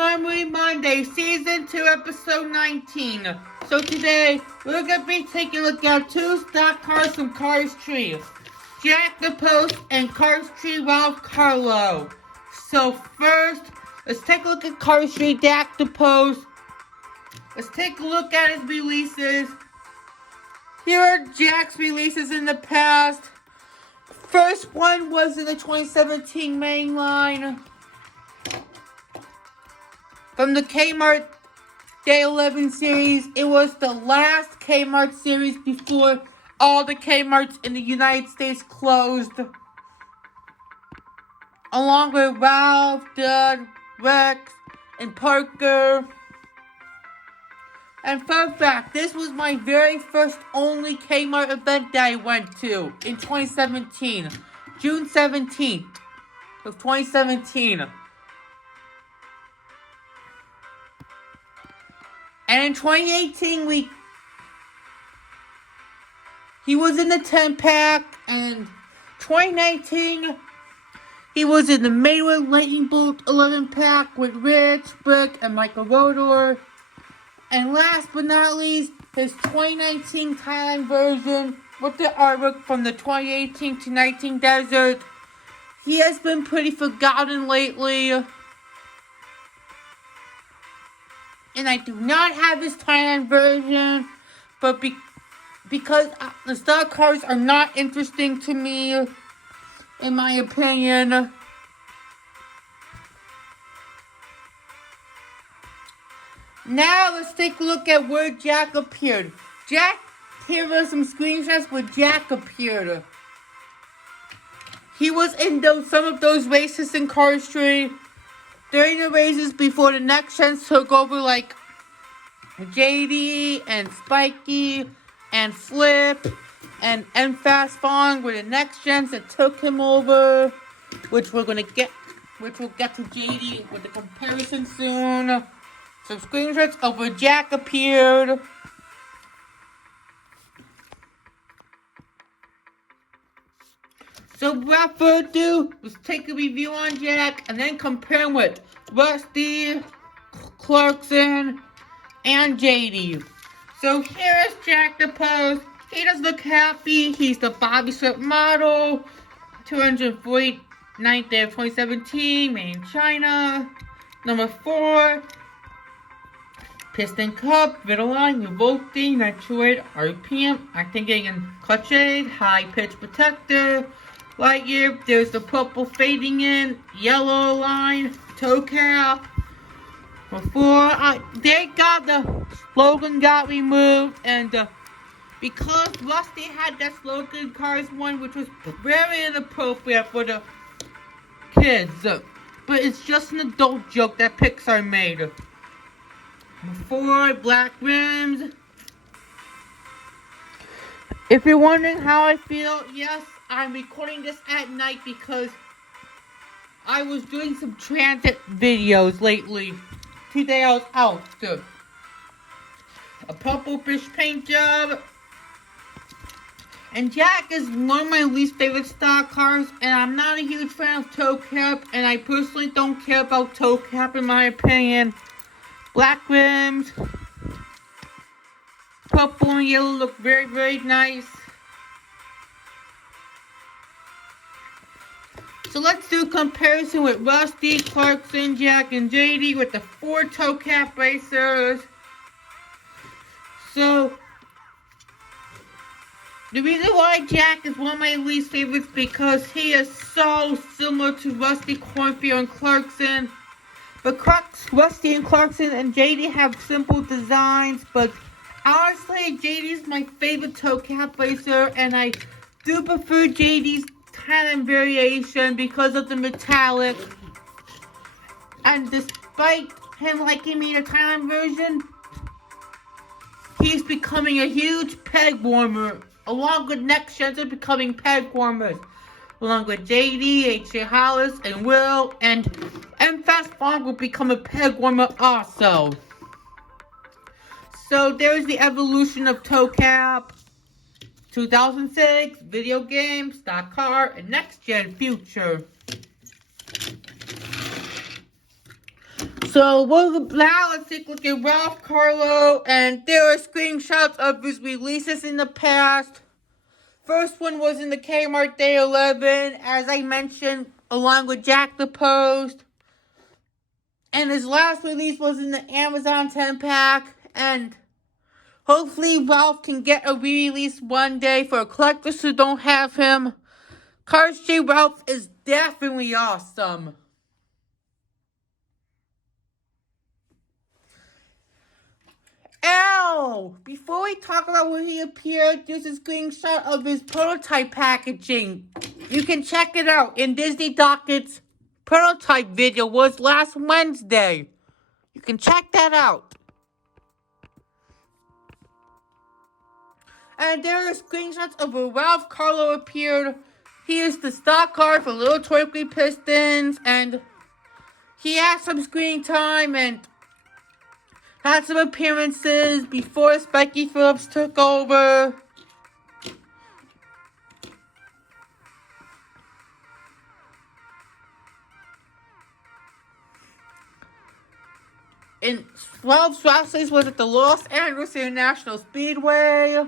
Memory Monday, Season 2, Episode 19. So today, we're going to be taking a look at two stock cars from Cars Tree. Jack DePost and Cars Tree Ralph Carlow. So first, let's take a look at Cars Tree Jack DePost. Let's take a look at his releases. Here are Jack's releases in the past. First one was in the 2017 main line. From the Kmart Day 11 series, it was the last Kmart series before all the Kmarts in the United States closed. Along with Ralph, Doug, Rex, and Parker. And fun fact, this was my very first only Kmart event that I went to in 2017. June 17th of 2017. And in 2018, he was in the 10-pack, and 2019, he was in the Maywood Lightning Bolt 11-pack with Rich, Brick, and Michael Rodor. And last but not least, his 2019 Thailand version with the artwork from the 2018 to 19 desert. He has been pretty forgotten lately. And I do not have his Thailand version, but because the stock cars are not interesting to me, in my opinion. Now let's take a look at where Jack appeared. Here are some screenshots where Jack appeared. He was in some of those races in Cars Tree. During the races before the next gens took over, like JD and Spiky and Flip and Fast Fong were the next gens that took him over, which we'll get to JD with the comparison soon. Some screenshots of where Jack appeared. So without further ado, let's take a review on Jack and then compare him with Rusty, Clarkson, and JD. So here is Jack DePost. He does look happy. He's the Bobby Strip model. 249th day of 2017, made in China. Number 4. Piston Cup, Vitaline, Revolting, Nitroid, RPM, Acting and Clutch Aid, High Pitch Protector, Lightyear, there's the purple fading in, yellow line, toe cap. Before the slogan got removed, and because Rusty had that slogan Cars 1, which was very inappropriate for the kids, but it's just an adult joke that Pixar made. 4 black rims. If you're wondering how I feel, yes, I'm recording this at night because I was doing some transit videos lately. Today I was out. So, a purple fish paint job. And Jack is one of my least favorite stock cars, and I'm not a huge fan of toe cap, and I personally don't care about toe cap in my opinion. Black rims, purple and yellow look very, very nice. So let's do a comparison with Rusty, Clarkson, Jack, and JD with the 4 toe cap racers. So, the reason why Jack is one of my least favorites because he is so similar to Rusty, Cornfield, and Clarkson. But Rusty and Clarkson and JD have simple designs, but honestly, JD's my favorite toe cap racer, and I do prefer JD's Thailand variation because of the metallic. And despite him liking me the Thailand version, he's becoming a huge peg warmer, along with next gens are becoming peg warmers. Along with JD, H.J. Hollis, and Will, and Fast Fong will become a peg warmer also. So there's the evolution of toe cap. 2006, video game, stock car, and next gen future. So now let's take a look at Ralph Carlow, and there are screenshots of his releases in the past. First one was in the Kmart Day 11, as I mentioned, along with Jack DePost. And his last release was in the Amazon 10-pack, and hopefully Ralph can get a re-release one day for collectors who don't have him. Cars J. Ralph is definitely awesome. Ow! Before we talk about when he appeared, there's a screenshot of his prototype packaging. You can check it out in Disney Docket's prototype video was last Wednesday. You can check that out. And there are screenshots of where Ralph Carlow appeared. He is the stock car for Little Twinkly Pistons, and he had some screen time and had some appearances before Spiky Phillips took over. And Ralph's last race was at the Los Angeles International Speedway.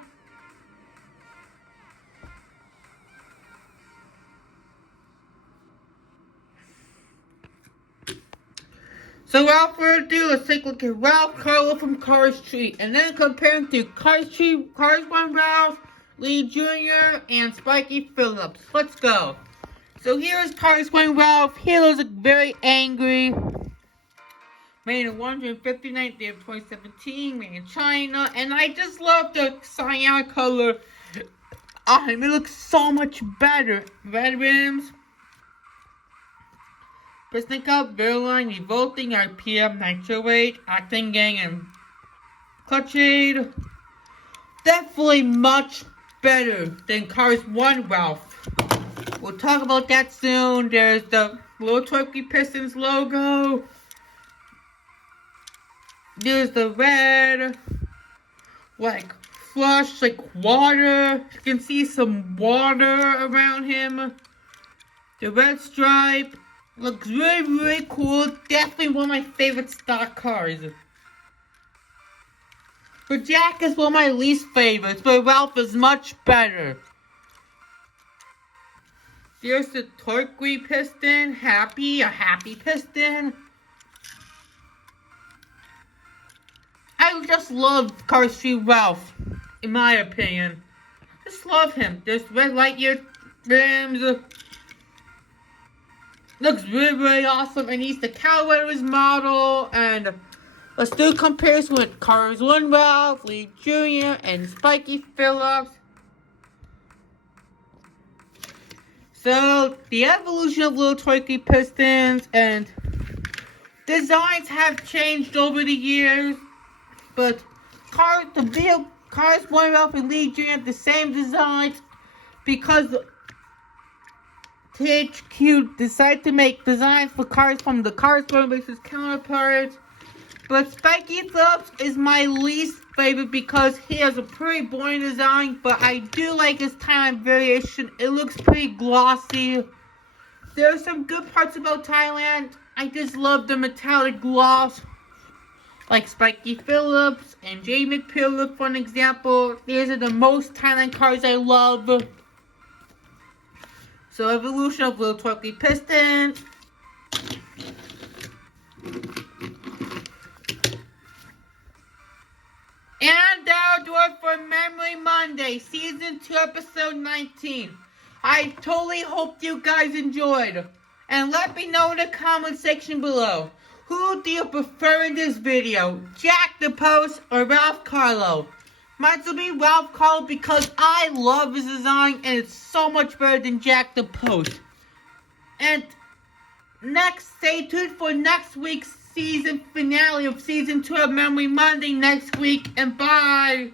So without further ado, let's take a look at Ralph Carlow from Cars Street, and then compare him to Cars 1 Ralph, Lee Jr., and Spiky Phillips. Let's go. So here's Cars 1 Ralph. He looks very angry. Made in 159th day of 2017, made in China, and I just love the cyan color on him. It looks so much better. Red rims. Piston cup, barrel line, revolting, RPM, nitro weight, octane gang, and clutch aid. Definitely much better than Cars 1 Ralph. We'll talk about that soon. There's the Little Twinkly Pistons logo. There's the red, like flush, like water. You can see some water around him. The red stripe. Looks really, really cool. Definitely one of my favorite stock cars. But Jack is one of my least favorites, but Ralph is much better. There's the turquoise piston. A happy piston. I just love Car Street Ralph, in my opinion. Just love him. There's red Lightyear rims. Looks really, really awesome, and he's the Carlow's model. And let's do a comparison with Cars 1 Ralph, Lee Jr., and Spiky Phillips. So, the evolution of Little Twinkly Pistons and designs have changed over the years, but Cars 1 Ralph and Lee Jr. have the same designs because THQ decided to make designs for cars from the Cars 1 Race's counterparts. But Spiky Phillips is my least favorite because he has a pretty boring design, but I do like his Thailand variation. It looks pretty glossy. There are some good parts about Thailand. I just love the metallic gloss. Like Spiky Phillips and J. McPhillips, for an example. These are the most Thailand cars I love. So, evolution of Little Twinkly Pistons. And that'll do it for Memory Monday, Season 2, Episode 19. I totally hope you guys enjoyed. And let me know in the comment section below. Who do you prefer in this video? Jack DePost or Ralph Carlow? Might as well be Ralph Carlow because I love his design and it's so much better than Jack DePost. And stay tuned for next week's season finale of Season 2 of Memory Monday next week. And bye!